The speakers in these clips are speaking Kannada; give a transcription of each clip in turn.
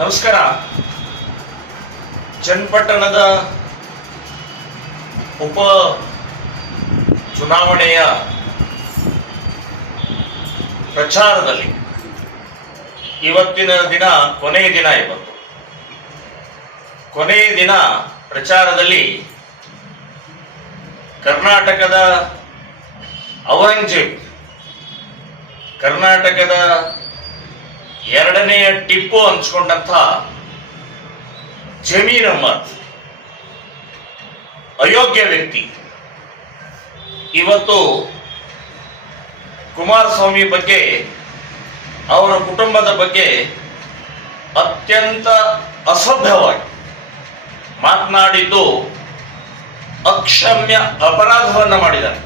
ನಮಸ್ಕಾರ. ಚನ್ನಪಟ್ಟಣದ ಉಪ ಚುನಾವಣೆಯ ಪ್ರಚಾರದಲ್ಲಿ ಇವತ್ತಿನ ದಿನ ಕೊನೆಯ ದಿನ ಇವತ್ತು. ಕೊನೆಯ ದಿನ ಪ್ರಚಾರದಲ್ಲಿ ಕರ್ನಾಟಕದ ಔರಂಗಜೇಬ್, ಕರ್ನಾಟಕದ ಎರಡನೆಯ ಟಿಪ್ಪು ಹಂಚ್ಕೊಂಡಂತ ಜಮೀರ್ ಅಹ್ಮದ್. ಅಯೋಗ್ಯ ವ್ಯಕ್ತಿ. ಇವತ್ತು ಕುಮಾರಸ್ವಾಮಿ ಬಗ್ಗೆ, ಅವರ ಕುಟುಂಬದ ಬಗ್ಗೆ ಅತ್ಯಂತ ಅಸಭ್ಯವಾಗಿ ಮಾತನಾಡಿದ್ದು ಅಕ್ಷಮ್ಯ ಅಪರಾಧವನ್ನ ಮಾಡಿದ್ದಾರೆ.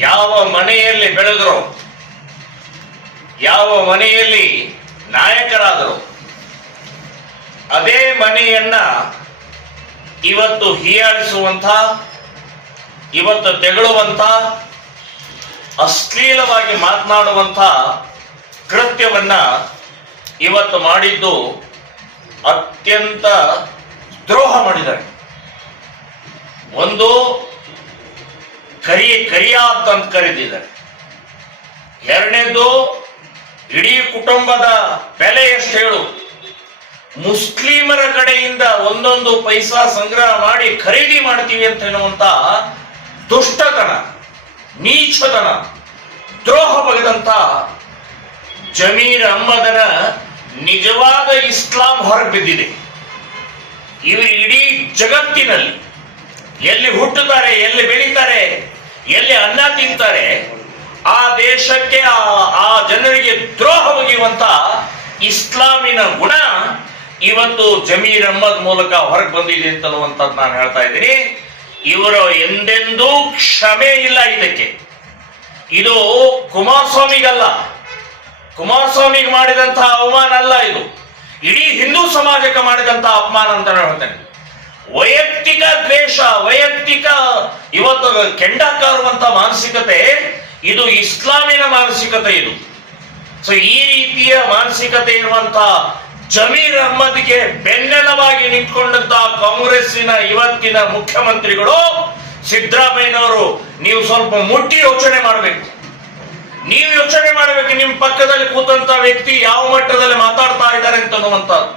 ಯಾವ ಮನೆಯಲ್ಲಿ ಬೆಳೆದರೋ ಯಾವ ಮನೆಯಲ್ಲಿ ನಾಯಕರಾದರು? ಅದೇ ಮನೆಯನ್ನ ಇವತ್ತು ಹೀಯಾಳಿಸುವಂತ ಇವತ್ತು ತೆಗಳುವಂತ ಅಶ್ಲೀಲವಾಗಿ ಮಾತನಾಡುವಂತ ಕೃತ್ಯವನ್ನ ಇವತ್ತು ಮಾಡಿದ್ದು ಅತ್ಯಂತ ದ್ರೋಹ ಮಾಡಿದ್ದಾರೆ. ಒಂದು ಕರಿ ಕರಿಯ ಅಂತ ಕರೆದಿದ್ದಾರೆ. ಎರಡನೇದು ಇಡೀ ಕುಟುಂಬದ ಬೆಲೆ ಎಷ್ಟು ಹೇಳು? ಮುಸ್ಲಿಮರ ಕಡೆಯಿಂದ ಒಂದೊಂದು ಪೈಸಾ ಸಂಗ್ರಹ ಮಾಡಿ ಖರೀದಿ ಮಾಡ್ತೀವಿ ಅಂತ ಹೇಳುವಂತ ದುಷ್ಟತನ, ನೀಚತನ, ದ್ರೋಹ ಬಗೆದಂತ ಜಮೀರ್ ಅಹ್ಮದನ ನಿಜವಾದ ಇಸ್ಲಾಂ ಹೊರಬಿದ್ದಿದೆ ಇವರು ಇಡೀ ಜಗತ್ತಿನಲ್ಲಿ ಎಲ್ಲಿ ಹುಟ್ಟುತ್ತಾರೆ, ಎಲ್ಲಿ ಬೆಳೀತಾರೆ, ಎಲ್ಲಿ ಅನ್ನ ತಿಂತಾರೆ ಆ ದೇಶಕ್ಕೆ, ಆ ಜನರಿಗೆ ದ್ರೋಹ ಒಗೆಯುವಂತ ಇಸ್ಲಾಮಿನ ಗುಣ ಇವತ್ತು ಜಮೀರ್ ಅಹ್ಮದ್ ಮೂಲಕ ಹೊರಗೆ ಬಂದಿದೆ ಅಂತ ನಾನು ಹೇಳ್ತಾ ಇದ್ದೀನಿ. ಇವರು ಎಂದೆಂದೂ ಕ್ಷಮೆ ಇಲ್ಲ ಇದಕ್ಕೆ. ಇದು ಕುಮಾರಸ್ವಾಮಿಗಲ್ಲ. ಕುಮಾರಸ್ವಾಮಿಗೆ ಮಾಡಿದಂತಹ ಅವಮಾನ ಅಲ್ಲ ಇದು. ಇಡೀ ಹಿಂದೂ ಸಮಾಜಕ್ಕೆ ಮಾಡಿದಂತಹ ಅಪಮಾನ ಅಂತ ಹೇಳ್ತೇನೆ. ವೈಯಕ್ತಿಕ ದ್ವೇಷ, ವೈಯಕ್ತಿಕ ಇವತ್ತು ಕೆಂಡ ಕಾರುವಂತ ಮಾನಸಿಕತೆ ಇದು ಇಸ್ಲಾಮಿನ ಮಾನಸಿಕತೆ ಇದು. ಸೊ ಈ ರೀತಿಯ ಮಾನಸಿಕತೆ ಇರುವಂತಹ ಜಮೀರ್ ಅಹ್ಮದ್ಗೆ ಬೆನ್ನೆಲವಾಗಿ ನಿಂತ್ಕೊಂಡಂತ ಕಾಂಗ್ರೆಸ್ಸಿನ ಇವತ್ತಿನ ಮುಖ್ಯಮಂತ್ರಿಗಳು ಸಿದ್ದರಾಮಯ್ಯನವರು, ನೀವು ಸ್ವಲ್ಪ ಮುಟ್ಟಿ ಯೋಚನೆ ಮಾಡಬೇಕು. ನೀವು ಯೋಚನೆ ಮಾಡಬೇಕು ನಿಮ್ಮ ಪಕ್ಕದಲ್ಲಿ ಕೂತಂತ ವ್ಯಕ್ತಿ ಯಾವ ಮಟ್ಟದಲ್ಲಿ ಮಾತಾಡ್ತಾ ಇದ್ದಾರೆ ಅಂತ ಅನ್ನುವಂಥದ್ದು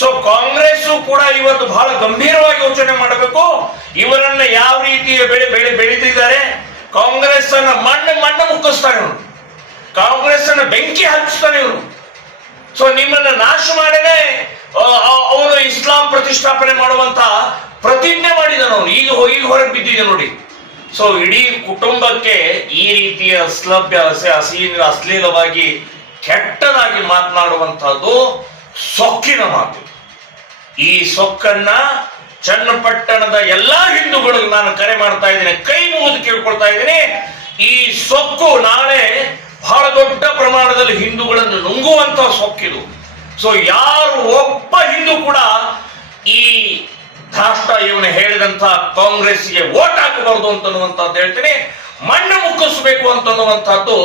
ಸೊ ಕಾಂಗ್ರೆಸ್ ಕೂಡ ಇವತ್ತು ಬಹಳ ಗಂಭೀರವಾಗಿ ಯೋಚನೆ ಮಾಡಬೇಕು. ಇವರನ್ನ ಯಾವ ರೀತಿಯ ಬೆಳೆ ಬೆಳೆ ಬೆಳೀತಿದ್ದಾರೆ ಕಾಂಗ್ರೆಸ್ ಅನ್ನ ಮಣ್ಣು ಮಣ್ಣು ಮುಕ್ಕಿಸ್ತಾನೆ ಇವನು ಕಾಂಗ್ರೆಸ್ ಅನ್ನ ಬೆಂಕಿ ಹಚ್ಚಿಸ್ತಾನೆ ಇವನು ಸೊ ನಿಮ್ಮನ್ನ ನಾಶ ಮಾಡೇನೆ ಅವನು ಇಸ್ಲಾಂ ಪ್ರತಿಷ್ಠಾಪನೆ ಮಾಡುವಂತ ಪ್ರತಿಜ್ಞೆ ಮಾಡಿದನು ಅವನು. ಈಗ ಈಗ ಹೊರಗೆ ಬಿದ್ದಿದೆ ನೋಡಿ. ಸೊ ಇಡೀ ಕುಟುಂಬಕ್ಕೆ ಈ ರೀತಿಯ ಅಸ್ಲಭ್ಯ ಅಸೀನ, ಅಶ್ಲೀಲವಾಗಿ ಕೆಟ್ಟದಾಗಿ ಮಾತನಾಡುವಂತಹದ್ದು ಸೊಕ್ಕಿನ ಮಾತು. ಈ ಸೊಕ್ಕನ್ನ ಚನ್ನಪಟ್ಟಣದ ಎಲ್ಲಾ ಹಿಂದೂಗಳಿಗೆ ನಾನು ಕರೆ ಮಾಡ್ತಾ ಇದ್ದೇನೆ, ಕೈ ಮುಗಿದು ಕೇಳ್ಕೊಳ್ತಾ ಇದ್ದೇನೆ, ಈ ಸೊಕ್ಕು ನಾಳೆ ಬಹಳ ದೊಡ್ಡ ಪ್ರಮಾಣದಲ್ಲಿ ಹಿಂದೂಗಳನ್ನು ನುಂಗುವಂತ ಸೊಕ್ಕಿದು. ಸೊ ಯಾರು ಒಬ್ಬ ಹಿಂದೂ ಕೂಡ ಈ ರಾಷ್ಟ್ರ ಇವನು ಹೇಳಿದಂತ ಕಾಂಗ್ರೆಸ್ಗೆ ವೋಟ್ ಹಾಕಬಾರದು ಅಂತನ್ನುವಂಥದ್ದು ಹೇಳ್ತೀನಿ. ಮಣ್ಣು ಮುಕ್ಕಿಸ್ಬೇಕು ಅಂತನ್ನುವಂಥದ್ದು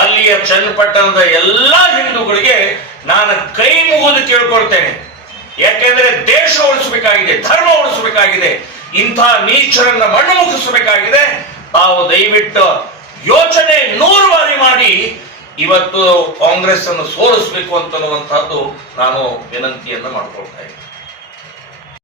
ಅಲ್ಲಿಯ ಚನ್ನಪಟ್ಟಣದ ಎಲ್ಲಾ ಹಿಂದೂಗಳಿಗೆ ನಾನು ಕೈ ಮುಗಿದು ಕೇಳ್ಕೊಳ್ತೇನೆ. ಯಾಕೆಂದ್ರೆ ದೇಶ ಉಳಿಸಬೇಕಾಗಿದೆ, ಧರ್ಮ ಉಳಿಸಬೇಕಾಗಿದೆ, ಇಂಥ ನೀಚರನ್ನ ಮಣ್ಣು ಮುಗಿಸಬೇಕಾಗಿದೆ. ತಾವು ದಯವಿಟ್ಟು ಯೋಚನೆ ನೂರು ಬಾರಿ ಮಾಡಿ ಇವತ್ತು ಕಾಂಗ್ರೆಸ್ ಅನ್ನು ಸೋಲಿಸಬೇಕು ಅಂತನ್ನುವಂಥದ್ದು ನಾನು ವಿನಂತಿಯನ್ನು ಮಾಡ್ಕೊಳ್ತಾ ಇದ್ದೀನಿ.